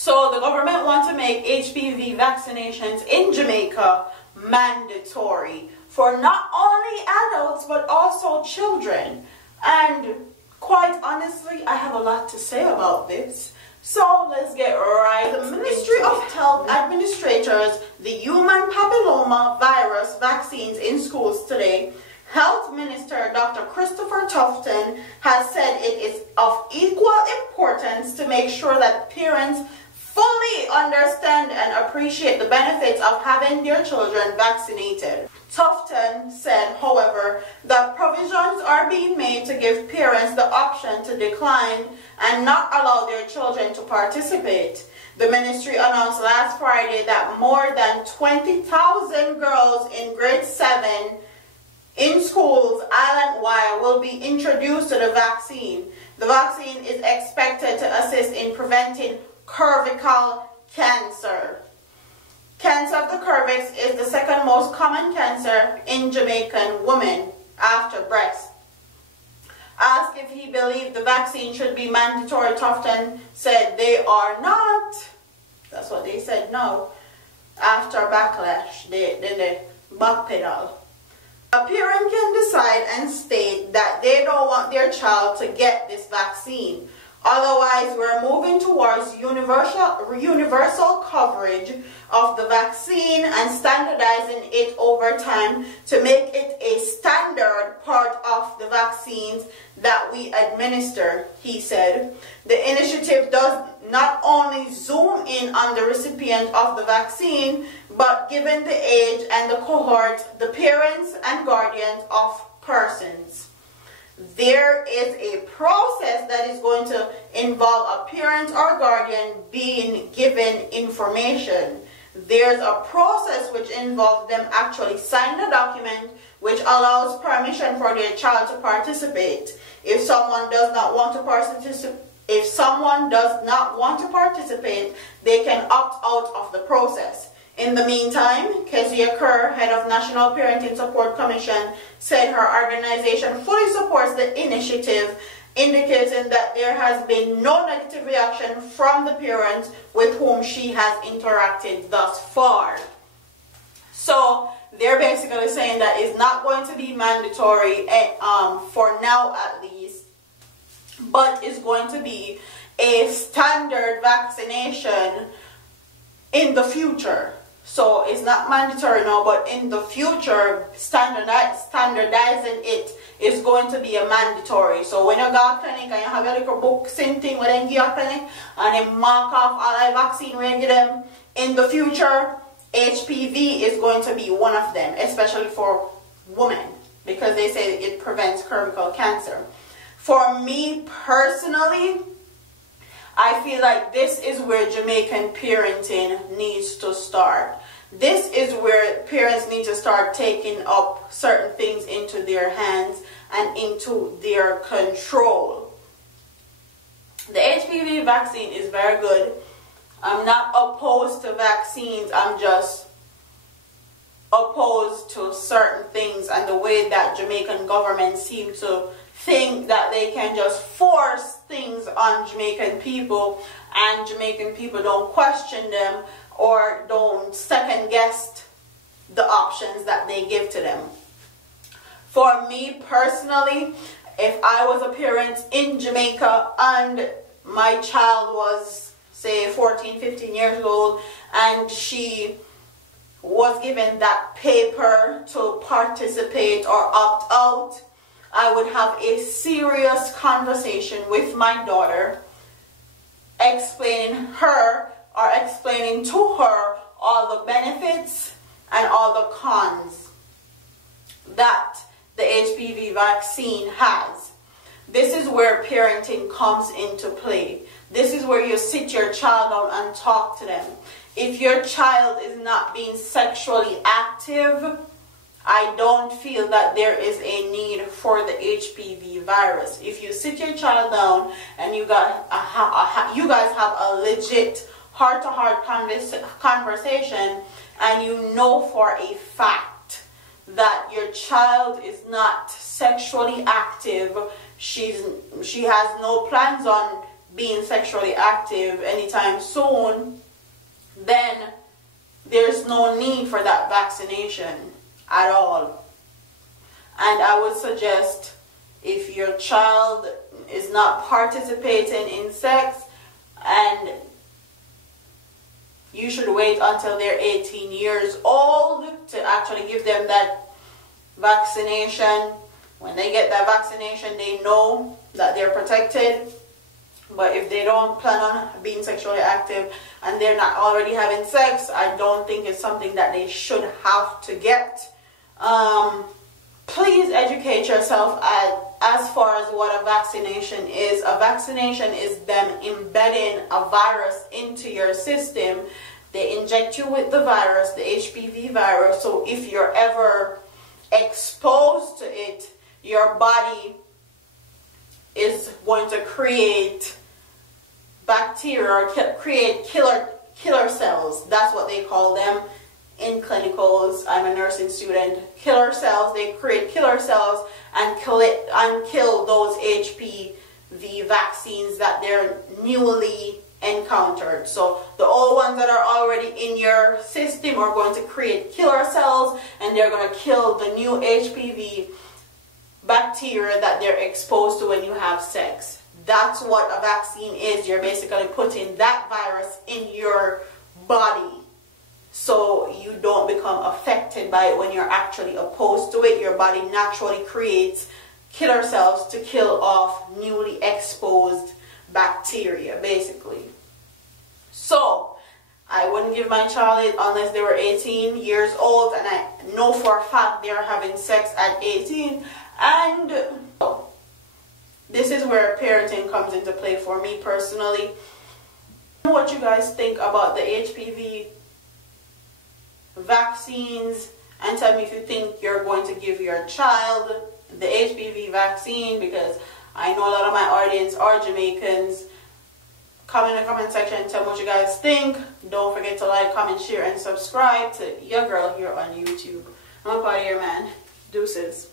So the government wants to make HPV vaccinations in Jamaica mandatory for not only adults but also children. And quite honestly, I have a lot to say about this. So let's get right into it. The Ministry of Health administrators the human papilloma virus vaccines in schools today. Health Minister Dr. Christopher Tufton has said it is of equal importance to make sure that parents fully understand and appreciate the benefits of having their children vaccinated. Tufton said, however, that provisions are being made to give parents the option to decline and not allow their children to participate. The ministry announced last Friday that more than 20,000 girls in grade 7 in schools island-wide will be introduced to the vaccine. The vaccine is expected to assist in preventing cervical cancer. Cancer of the cervix is the second most common cancer in Jamaican women after breast. Asked if he believed the vaccine should be mandatory, Tufton said they are not. That's what they said, no. After backlash, they backpedal. A parent can decide and state that they don't want their child to get this vaccine. Otherwise, we're moving towards universal coverage of the vaccine and standardizing it over time to make it a standard part of the vaccines that we administer, he said. The initiative does not only zoom in on the recipient of the vaccine, but given the age and the cohort, the parents and guardians of persons. There is a process that is going to involve a parent or guardian being given information. There's a process which involves them actually signing a document which allows permission for their child to participate. If someone does not want to participate, they can opt out of the process. In the meantime, Kezia Kerr, head of National Parenting Support Commission, said her organization fully supports the initiative, indicating that there has been no negative reaction from the parents with whom she has interacted thus far. So they're basically saying that it's not going to be mandatory for now at least, but it's going to be a standard vaccination in the future. So it's not mandatory now, but in the future, standardizing it is going to be a mandatory. So when you go to clinic and you have a little book, same thing when you give a clinic and they mark off all the vaccine when you give them, in the future, HPV is going to be one of them, especially for women, because they say it prevents cervical cancer. For me personally, I feel like this is where Jamaican parenting needs to start. This is where parents need to start taking up certain things into their hands and into their control. The HPV vaccine is very good. I'm not opposed to vaccines. I'm just opposed to certain things and the way that Jamaican government seem to think that they can just force things on Jamaican people and Jamaican people don't question them or don't second guess the options that they give to them. For me personally, if I was a parent in Jamaica and my child was say 14, 15 years old and she was given that paper to participate or opt out, I would have a serious conversation with my daughter, explaining to her all the benefits and all the cons that the HPV vaccine has. This is where parenting comes into play. This is where you sit your child down and talk to them. If your child is not being sexually active, I don't feel that there is a need for the HPV virus. If you sit your child down and you guys have a legit heart-to-heart conversation and you know for a fact that your child is not sexually active, she has no plans on being sexually active anytime soon, then there's no need for that vaccination at all. And I would suggest, if your child is not participating in sex, and you should wait until they're 18 years old to actually give them that vaccination. When they get that vaccination, they know that they're protected. But if they don't plan on being sexually active and they're not already having sex, I don't think it's something that they should have to get. Please educate yourself as far as what a vaccination is. A vaccination is them embedding a virus into your system. They inject you with the virus, the HPV virus, so if you're ever exposed to it, your body is going to create bacteria, or create killer cells. That's what they call them in clinicals. I'm a nursing student. Killer cells. They create killer cells and kill those HPV vaccines that they're newly encountered. So the old ones that are already in your system are going to create killer cells, and they're going to kill the new HPV bacteria that they're exposed to when you have sex. That's what a vaccine is. You're basically putting that virus in your body so you don't become affected by it when you're actually opposed to it. Your body naturally creates killer cells to kill off newly exposed bacteria, basically. So I wouldn't give my child it unless they were 18 years old, and I know for a fact they are having sex at 18. And this is where parenting comes into play for me personally. What you guys think about the HPV vaccines, and tell me if you think you're going to give your child the HPV vaccine, because I know a lot of my audience are Jamaicans. Comment in the comment section, tell me what you guys think. Don't forget to like, comment, share, and subscribe to your girl here on YouTube. I'm up out of here, man. Deuces.